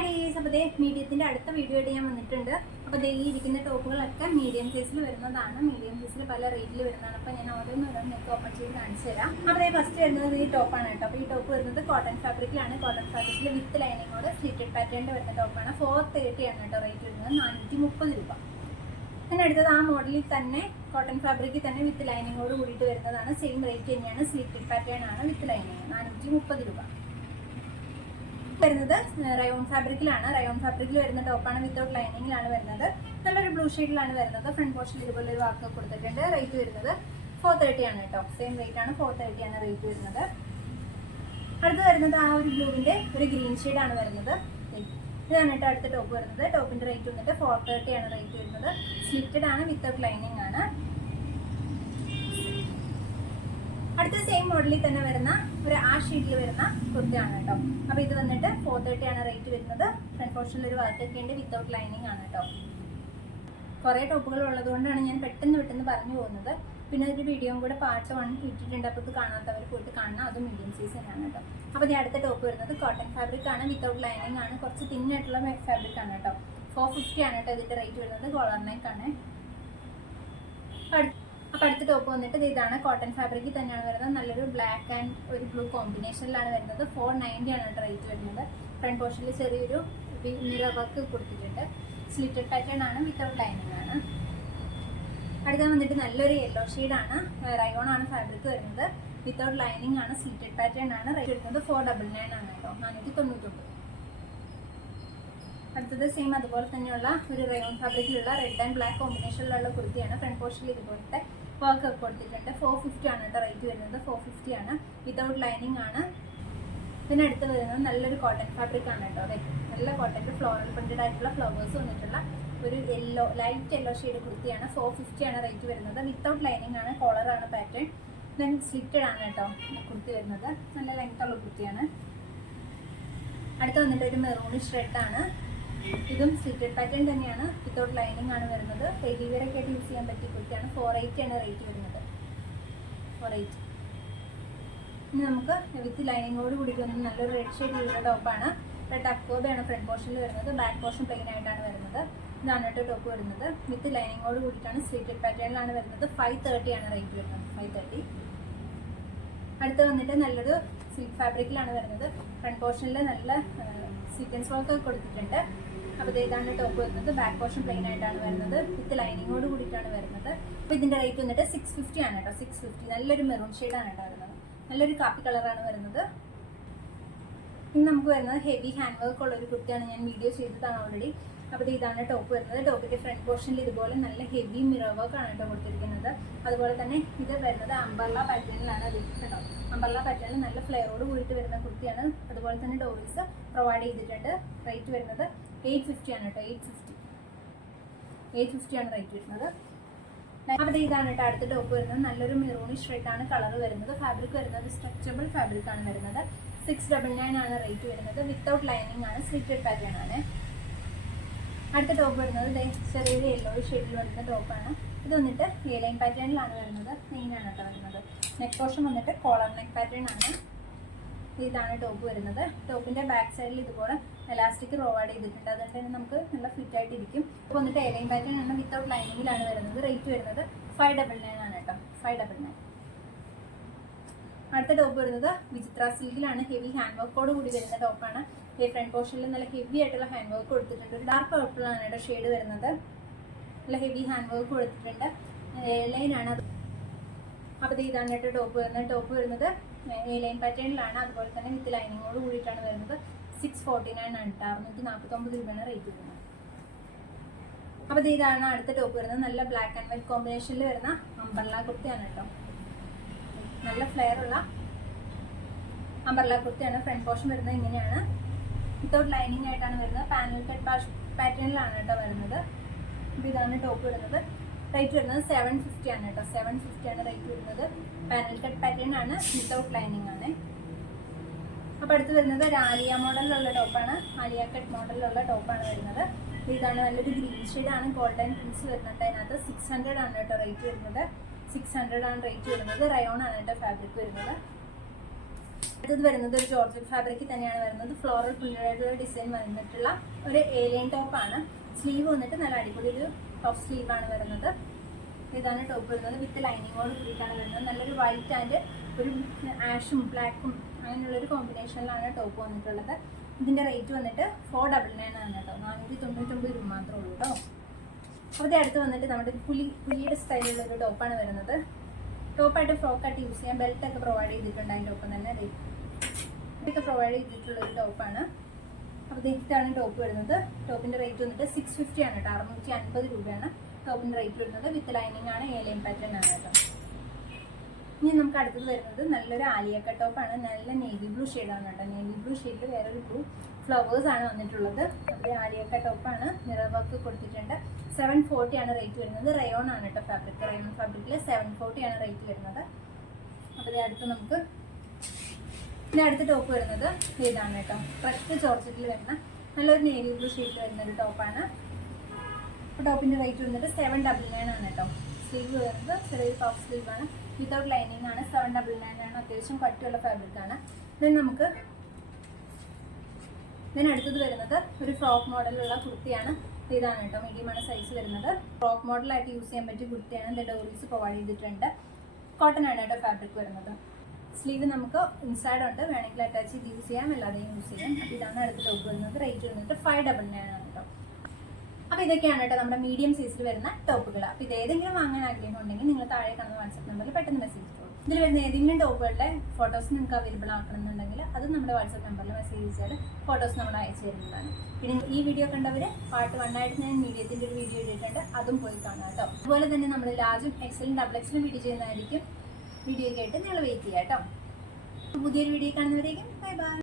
Hi days. അപ്പോൾ ദേ മീഡിയത്തിൻ്റെ അടുത്ത video ആയിട്ട് ഞാൻ വന്നിട്ടുണ്ട്. അപ്പോൾ ദേ ഈ ഇരിക്കുന്ന ടോപ്പുകളൊക്കെ മീഡിയം സൈസിൽ വരുന്നതാണ്. മീഡിയം സൈസിൽ പല റേറ്റിൽ വരുന്നതാണ്. അപ്പോൾ ഞാൻ ഓരോന്നും നിങ്ങൾക്ക് ഓപ്പൺ ചെയ്ത് കാണിച്ചു തരാം. അപ്പോൾ ദേ ഫസ്റ്റ് വരുന്നത് ഈ ടോപ്പാണ് കേട്ടോ. അപ്പോൾ ഈ ടോപ്പ് വരുന്നത് കോട്ടൺ ഫാബ്രിക്കിലാണ്. കോട്ടൺ ഫാബ്രിക്കിൽ വിത്ത് ലൈനിങ്ങോട് സ്ലിറ്റഡ് പാറ്റേണിൽ വരുന്ന ടോപ്പാണ്. 430 ആണ് കേട്ടോ റേറ്റ് വരുന്നത്, 430 രൂപ. പിന്നെ അടുത്തത് ആ മോഡലിൽ തന്നെ കോട്ടൺ ഫാബ്രിക്കിൽ തന്നെ വിത്ത് ലൈനിങ്ങോട് കൂടിയിട്ട് വരുന്നതാണ്. സെയിം റേറ്റ് തന്നെയാണ്. സ്ലിറ്റഡ് പാറ്റേൺ ആണ് വിത്ത് ലൈനിങ്, 430 രൂപ. വരുന്നത് റയോൺ ഫാബ്രിക്കിലാണ്. റയോൺ ഫാബ്രിക്കിൽ വരുന്ന ടോപ്പാണ്. വിത്തൗട്ട് ലൈനിങ്ങിലാണ് വരുന്നത്. നല്ലൊരു ബ്ലൂ ഷെയ്ഡിലാണ് വരുന്നത്. ഫ്രണ്ട് പോർഷനിൽ ഇതുപോലെ ഒരു വർക്ക് കൊടുത്തിട്ടുണ്ട്. റേറ്റ് വരുന്നത് 430 ആണ് കേട്ടോ. സെയിം റേറ്റ് ആണ്, 430 ആണ് റേറ്റ് വരുന്നത്. അടുത്ത് വരുന്നത് ആ ഒരു ബ്ലൂവിന്റെ ഒരു ഗ്രീൻ ഷെയ്ഡാണ് വരുന്നത്. ഇതാണ് കേട്ടോ അടുത്ത ടോപ്പ് വരുന്നത്. ടോപ്പിന്റെ റേറ്റ് വന്നിട്ട് 430 ആണ് റേറ്റ് വരുന്നത്. സ്ലിറ്റഡ് ആണ്, വിത്തൗട്ട് ലൈനിങ് ആണ്. അടുത്ത സെയിം മോഡലിൽ തന്നെ വരുന്ന ഒരു ആ ഷീറ്റിൽ വരുന്ന കുർത്തിയാണ് കേട്ടോ. അപ്പോൾ ഇത് വന്നിട്ട് 430 ആണ് റേറ്റ് വരുന്നത്. ഫ്രണ്ട് പോർഷനിൽ ഒരു വർക്കൊക്കെ ഉണ്ട്, വിത്തൗട്ട് ലൈനിങ് ആണ് കേട്ടോ. കുറേ ടോപ്പുകൾ ഉള്ളതുകൊണ്ടാണ് ഞാൻ പെട്ടെന്ന് പറഞ്ഞു പോകുന്നത്. പിന്നെ ഒരു വീഡിയോയും കൂടെ പാർട്ട് 1 ഇട്ടിട്ടുണ്ട്. അപ്പോൾ ഇത് കാണാത്തവർ പോയിട്ട് കാണണം. അത് മീഡിയം സൈസ് തന്നെയാണ് കേട്ടോ. അപ്പോൾ ഈ അടുത്ത ടോപ്പ് വരുന്നത് കോട്ടൺ ഫാബ്രിക് ആണ്, വിത്തൗട്ട് ലൈനിങ് ആണ്. കുറച്ച് തിന്നായിട്ടുള്ള ഫാബ്രിക് ആണ് കേട്ടോ. 450 ആണ് കേട്ടോ ഇതിൻ്റെ റേറ്റ് വരുന്നത്. കോളർ നെക്ക് ആണ്. അപ്പോൾ അടുത്ത ടോപ്പ് വന്നിട്ട് ഇതാണ് കോട്ടൺ ഫാബ്രിക്കിൽ തന്നെയാണ് വരുന്നത്. നല്ലൊരു ബ്ലാക്ക് ആൻഡ് ഒരു ബ്ലൂ കോമ്പിനേഷനിലാണ് വരുന്നത്. 490 ആണ് കേട്ടോ റേറ്റ് വരുന്നത്. ഫ്രണ്ട് പോർഷനിൽ ചെറിയൊരു മിറർ വർക്ക് കൊടുത്തിട്ടുണ്ട്. സ്ലിറ്റഡ് പാറ്റേൺ ആണ്, വിത്തൗട്ട് ലൈനിങ് ആണ്. അടുത്ത വന്നിട്ട് നല്ലൊരു യെല്ലോ ഷെയ്ഡാണ്. റയോൺ ആണ് ഫാബ്രിക് വരുന്നത്. വിത്തൗട്ട് ലൈനിങ് ആണ്, സ്ലിറ്റഡ് പാറ്റേൺ ആണ്. റേറ്റ് വരുന്നത് 499 ആണ് കേട്ടോ, 499. അടുത്തത് സെയിം അതുപോലെ തന്നെയുള്ള ഒരു റയോൺ ഫാബ്രിക്കിലുള്ള റെഡ് ആൻഡ് ബ്ലാക്ക് കോമ്പിനേഷനിലുള്ള കുർത്തിയാണ്. ഫ്രണ്ട് പോർഷനിൽ ഇതുപോലത്തെ വർക്ക് ഒക്കെ കൊടുത്തിട്ടുണ്ട്. 450 ആണ് കേട്ടോ റേറ്റ് വരുന്നത്. 450 ആണ്, വിത്തൗട്ട് ലൈനിങ് ആണ്. പിന്നെ അടുത്ത് വരുന്നത് നല്ലൊരു കോട്ടൺ ഫാബ്രിക് ആണ് കേട്ടോ. അതെ, നല്ല കോട്ടൻ്റെ ഫ്ലോറൽ പ്രിന്റഡ് ആയിട്ടുള്ള ഫ്ലവേഴ്സ് വന്നിട്ടുള്ള ഒരു യെല്ലോ, ലൈറ്റ് യെല്ലോ ഷെയ്ഡ് കുർത്തിയാണ്. 450 ആണ് റേറ്റ് വരുന്നത്. വിത്തൗട്ട് ലൈനിങ് ആണ്, കോളറാണ് പാറ്റേൺ. ദെൻ സ്ലിറ്റഡ് ആണ് കേട്ടോ കുർത്തി വരുന്നത്. നല്ല ലെങ്ത്തുള്ള കുർത്തിയാണ്. അടുത്ത് വന്നിട്ട് ഒരു മെറൂണിഷ് റെഡാണ്. ഇതും സ്ലിറ്റഡ് പാറ്റേൺ തന്നെയാണ്, വിത്തൗട്ട് ലൈനിങ് ആണ് വരുന്നത്. ഡെയിലി വെയർ ഒക്കെ ആയിട്ട് യൂസ് ചെയ്യാൻ പറ്റിയ കുർത്തിയാണ്. 480 ആണ് റേറ്റ് വരുന്നത്. 480. ഇനി നമുക്ക് വിത്ത് ലൈനിങ്ങോട് കൂടിയിട്ട് വന്ന് നല്ലൊരു റെഡ് ഷെയ്ഡിലുള്ള ടോപ്പാണ്. റെഡ് അക്കോബയാണ് ഫ്രണ്ട് പോർഷനിൽ വരുന്നത്. ബാക്ക് പോർഷൻ പ്ലെയിൻ ആയിട്ടാണ് വരുന്നത്. ഇതാണ് കേട്ടോ ടോപ്പ് വരുന്നത്. വിത്ത് ലൈനിങ്ങോട് കൂടിയിട്ടാണ്, സ്ലിറ്റഡ് പാറ്റേണിലാണ് വരുന്നത്. 530 ആണ് റേറ്റ് വരുന്നത്. 530. അടുത്ത് വന്നിട്ട് നല്ലൊരു സിൽക്ക് ഫാബ്രിക്കിലാണ് വരുന്നത്. ഫ്രണ്ട് പോർഷനിൽ നല്ല സീക്വൻസ് വർക്ക് കൊടുത്തിട്ടുണ്ട്. അപ്പോൾ ഇതാണ് ടോപ്പ് വരുന്നത്. ബാക്ക് പോർഷൻ പ്ലെയിൻ ആയിട്ടാണ് വരുന്നത്. വിത്ത് ലൈനിങ്ങോട് കൂടിയിട്ടാണ് വരുന്നത്. അപ്പോൾ ഇതിൻ്റെ റേറ്റ് വന്നിട്ട് 650 ആണ് കേട്ടോ. 650. നല്ലൊരു മെറൂൺ ഷെയ്ഡാണ് കേട്ടോ വരുന്നത്. നല്ലൊരു കാപ്പി കളറാണ് വരുന്നത്. ഇനി നമുക്ക് വരുന്നത് ഹെവി ഹാൻഡ് വർക്ക് ഉള്ള ഒരു കുർത്തിയാണ്. ഞാൻ വീഡിയോ ചെയ്തതാണ് ഓൾറെഡി. അപ്പോൾ ഇതാണ് ടോപ്പ് വരുന്നത്. ടോപ്പിൻ്റെ ഫ്രണ്ട് പോർഷനിൽ ഇതുപോലെ നല്ല ഹെവി മിറർ വർക്ക് ആണ് കേട്ടോ കൊടുത്തിരിക്കുന്നത്. അതുപോലെ തന്നെ ഇത് വരുന്നത് അംബർല പാറ്റേണിലാണ്. അത് കേട്ടോ, അംബർല പാറ്റേണിൽ നല്ല ഫ്ലെയറോട് കൂടിയിട്ട് വരുന്ന കുർത്തിയാണ്. അതുപോലെ തന്നെ ഡോറീസ് പ്രൊവൈഡ് ചെയ്തിട്ടുണ്ട്. റേറ്റ് വരുന്നത് 850 ആണ് കേട്ടോ. 850 ആണ് റേറ്റ് വരുന്നത്. അപ്പോൾ ഇതാണ് കേട്ടോ അടുത്ത ടോപ്പ് വരുന്നത്. നല്ലൊരു മെറൂണിഷ് റെഡാണ് കളർ വരുന്നത്. ഫാബ്രിക് വരുന്നത് സ്ട്രെച്ചബിൾ ഫാബ്രിക് ആണ് വരുന്നത്. 699 ആണ് റേറ്റ് വരുന്നത്. വിത്തൗട്ട് ലൈനിങ് ആണ്, സ്ലിറ്റഡ് പാറ്റേൺ ആണ്. അടുത്ത ടോപ്പ് വരുന്നത് ചെറിയൊരു യെല്ലോ ഷെയ്ഡിൽ വരുന്ന ടോപ്പാണ്. ഇത് വന്നിട്ട് ലൈൻ പാറ്റേണിലാണ് വരുന്നത്. മെയിനാണ് കേട്ടോ വരുന്നത്. നെക്ക് പോർഷൻ വന്നിട്ട് കോളർ നെക്ക് പാറ്റേൺ ആണ്. ഇതാണ് ടോപ്പ് വരുന്നത്. ടോപ്പിൻ്റെ ബാക്ക് സൈഡിൽ ഇതുപോലെ എലാസ്റ്റിക് പ്രൊവൈഡ് ചെയ്തിട്ടുണ്ട്. അതുകൊണ്ട് തന്നെ നമുക്ക് നല്ല ഫിറ്റ് ആയിട്ടിരിക്കും. ഇപ്പോൾ വന്നിട്ട് ലൈൻ പാറ്റേൺ ആണ്, വിത്തൗട്ട് ലൈനിങ്ങിലാണ് വരുന്നത്. റേറ്റ് വരുന്നത് 599 ആണ് കേട്ടോ. 599. അടുത്ത ടോപ്പ് വരുന്നത് വിചിത്ര സിൽക്കിലാണ്. ഹെവി ഹാൻഡ് വർക്കോട് കൂടി വരുന്ന ടോപ്പാണ്. ഈ ഫ്രണ്ട് പോർഷനിൽ നല്ല ഹെവി ആയിട്ടുള്ള ഹാൻഡ് വർക്ക് കൊടുത്തിട്ടുണ്ട്. ഒരു ഡാർക്ക് പർപ്പിളാണ് കേട്ടോ ഷെയ്ഡ് വരുന്നത്. നല്ല ഹെവി ഹാൻഡ് വർക്ക് കൊടുത്തിട്ടുണ്ട്. ലൈനാണ് അത്. അപ്പോൾ ഇതാണ് കേട്ടോ ടോപ്പ് വരുന്നത്. ടോപ്പ് വരുന്നത് ലൈൻ പാറ്റേണിലാണ്. അതുപോലെ തന്നെ വിത്ത് ലൈനിങ്ങോട് കൂടിയിട്ടാണ് വരുന്നത്. 649 ആണ് കേട്ടോ. 649 രൂപയാണ് റേറ്റ് വരുന്നത്. അപ്പോൾ ഇതാണ് അടുത്ത ടോപ്പ് വരുന്നത്. നല്ല ബ്ലാക്ക് ആൻഡ് വൈറ്റ് കോമ്പിനേഷനിൽ വരുന്ന അംബർല കുർത്തിയാണ് കേട്ടോ. നല്ല ഫ്ലെയർ ഉള്ള അംബർല കുർത്തിയാണ്. ഫ്രണ്ട് പോർഷൻ വരുന്നത് ഇങ്ങനെയാണ്. വിത്തൗട്ട് ലൈനിങ് ആയിട്ടാണ് വരുന്നത്. പാനൽ കട്ട് പാറ്റേണിലാണ് കേട്ടോ വരുന്നത്. അപ്പോൾ ഇതാണ് ടോപ്പ് വരുന്നത്. റേറ്റ് വരുന്നത് 750 ആണ് കേട്ടോ. 750 ആണ് റേറ്റ് വരുന്നത്. പാനൽ കട്ട് പാറ്റേൺ ആണ്, വിത്തൗട്ട് ലൈനിങ് ആണ്. അപ്പോൾ അടുത്ത് വരുന്നത് ഒരു ആലിയ മോഡലിലുള്ള ടോപ്പാണ്. ആലിയ കട്ട് മോഡലിലുള്ള ടോപ്പാണ് വരുന്നത്. ഇതാണ് നല്ലൊരു ഗ്രീൻ ഷെയ്ഡാണ്. ഗോൾഡൻ പ്രിൻസ് വരുന്നുണ്ട് അതിനകത്ത്. 600 ആണ് കേട്ടോ റേറ്റ് വരുന്നത്. 600 ആണ് റേറ്റ് വരുന്നത്. റയോൺ ആണ് കേട്ടോ ഫാബ്രിക് വരുന്നത്. അടുത്തത് വരുന്നത് ഒരു ജോർജറ്റ് ഫാബ്രിക് തന്നെയാണ് വരുന്നത്. ഫ്ലോറൽ പ്രിന്റഡ് ഡിസൈൻ വന്നിട്ടുള്ള ഒരു ഏലിയൻ ടോപ്പാണ്. സ്ലീവ് വന്നിട്ട് നല്ല അടിപൊളി ഒരു ടോപ്പ് സ്ലീവാണ് വരുന്നത്. ഇതാണ് ടോപ്പ് വരുന്നത്. വിത്ത് ലൈനിങ്ങോട് കൂടിയിട്ടാണ് വരുന്നത്. നല്ലൊരു വൈറ്റ് ആൻഡ് ഒരു ആഷും ബ്ലാക്കും അങ്ങനെയുള്ളൊരു കോമ്പിനേഷനിലാണ് ടോപ്പ് വന്നിട്ടുള്ളത്. ഇതിൻ്റെ റേറ്റ് വന്നിട്ട് 499 ആണ് കേട്ടോ. 499 രൂപ മാത്രമേ ഉള്ളൂ കേട്ടോ. അപ്പോൾ ഇത് അടുത്ത് വന്നിട്ട് നമ്മുടെ പുലിയുടെ സ്റ്റൈലുള്ള ഒരു ടോപ്പാണ് വരുന്നത്. ടോപ്പായിട്ട് ഫ്രോക്കായിട്ട് യൂസ് ചെയ്യാം. ബെൽറ്റൊക്കെ പ്രൊവൈഡ് ചെയ്തിട്ടുണ്ട് അതിൻ്റെ ഒപ്പം തന്നെ. ഇതൊക്കെ പ്രൊവൈഡ് ചെയ്തിട്ടുള്ളൊരു ടോപ്പാണ്. അപ്പോൾ ഇതാണ് ടോപ്പ് വരുന്നത്. ടോപ്പിൻ്റെ റേറ്റ് വന്നിട്ട് 650 ആണ് കേട്ടോ. 650 രൂപയാണ് ടോപ്പിൻ്റെ റേറ്റ് വരുന്നത്. വിത്ത് ലൈനിങ് ആണ്. ഏലിയൻ പാറ്റേൺ ആണ് കേട്ടോ. ഇനി നമുക്ക് അടുത്തത് വരുന്നത് നല്ലൊരു ആലിയ കട്ട് ടോപ്പാണ്. നല്ല നേവി ബ്ലൂ ഷെയ്ഡാണ് കേട്ടോ. നേവി ബ്ലൂ ഷെയ്ഡിൽ വേറൊരു ബ്ലൂ ഫ്ലവേഴ്സ് ആണ് വന്നിട്ടുള്ളത്. അപ്പോൾ ആലിയ കട്ട് ടോപ്പാണ്. മിറർ വർക്ക് കൊടുത്തിട്ടുണ്ട്. 740 ആണ് റേറ്റ് വരുന്നത്. റയോൺ ആണ് കേട്ടോ ഫാബ്രിക്. റയോൺ ഫാബ്രിക്കിൽ 740 ആണ് റേറ്റ് വരുന്നത്. അപ്പോൾ അടുത്ത് നമുക്ക് ഇനി അടുത്ത ടോപ്പ് വരുന്നത് ഇതാണ് കേട്ടോ. ഫ്രഷ് ജോർജറ്റിൽ വരുന്ന നല്ലൊരു നേവി ബ്ലൂ ഷെയ്ഡിൽ വരുന്ന ഒരു ടോപ്പാണ്. അപ്പോൾ ടോപ്പിൻ്റെ റേറ്റ് വന്നിട്ട് 799 ആണ് കേട്ടോ. സ്ലീവ് വരുന്നത് ചെറിയൊരു ടോപ്പ് സ്ലീവാണ്. വിതൗട്ട് ലൈനിങ് ആണ്. 799 ആണ്. അത്യാവശ്യം കട്ടിയുള്ള ഫാബ്രിക്കാണ്. അടുത്തത് വരുന്നത് ഒരു ഫ്രോക്ക് മോഡലുള്ള കുർത്തിയാണ്. ഇതാണ് കേട്ടോ. മീഡിയമാണ് സൈസ് വരുന്നത്. ഫ്രോക്ക് മോഡലായിട്ട് യൂസ് ചെയ്യാൻ പറ്റിയ കുർത്തിയാണ്. ഡോറീസ് പ്രൊവൈഡ് ചെയ്തിട്ടുണ്ട്. കോട്ടൺ ആണ് കേട്ടോ ഫാബ്രിക് വരുന്നത്. സ്ലീവ് നമുക്ക് ഇൻസൈഡ് ഉണ്ട്. വേണമെങ്കിൽ അറ്റാച്ച് ചെയ്ത് യൂസ് ചെയ്യാം, അല്ലാതെ യൂസ് ചെയ്യാം. അപ്പോൾ ഇതാണ് അടുത്ത ടോപ്പ് വരുന്നത്. റേറ്റ് വന്നിട്ട് 599 ആണ് കേട്ടോ. അപ്പോൾ ഇതൊക്കെയാണ് കേട്ടോ നമ്മുടെ മീഡിയം സൈസിൽ വരുന്ന ടോപ്പുകൾ. അപ്പോൾ ഇത് ഏതെങ്കിലും വാങ്ങാൻ ആഗ്രഹം ഉണ്ടെങ്കിൽ നിങ്ങൾ താഴെ കാണുന്ന വാട്സ്ആപ്പ് നമ്പറിൽ പെട്ടെന്ന് മെസ്സേജ് ചെയ്തോളൂ. ഇതിൽ വരുന്ന ഏതെങ്കിലും ടോപ്പുകളുടെ ഫോട്ടോസ് നിങ്ങൾക്ക് അവൈലബിൾ ആക്കണമെന്നുണ്ടെങ്കിൽ അത് നമ്മുടെ വാട്സ്ആപ്പ് നമ്പറിൽ മെസ്സേജ് ചെയ്താൽ ഫോട്ടോസ് നമ്മൾ അയച്ചു തരുന്നതാണ്. പിന്നെ ഈ വീഡിയോ കണ്ടവർ പാർട്ട് 1 ആയിട്ട് ഞാൻ മീഡിയത്തിൻ്റെ ഒരു വീഡിയോ ഇട്ടിട്ടുണ്ട്. അതും പോയി കാണാം കേട്ടോ. അതുപോലെ തന്നെ നമ്മൾ ലാർജും എക്സലും ഡബിൾ എക്സലും വീഡിയോ ചെയ്യുന്നതായിരിക്കും. വീഡിയോ കേട്ട് നിങ്ങൾ വെയിറ്റ് ചെയ്യാം കേട്ടോ. പുതിയൊരു വീഡിയോ കാണുന്നവരേക്കും ബൈ ബൈ.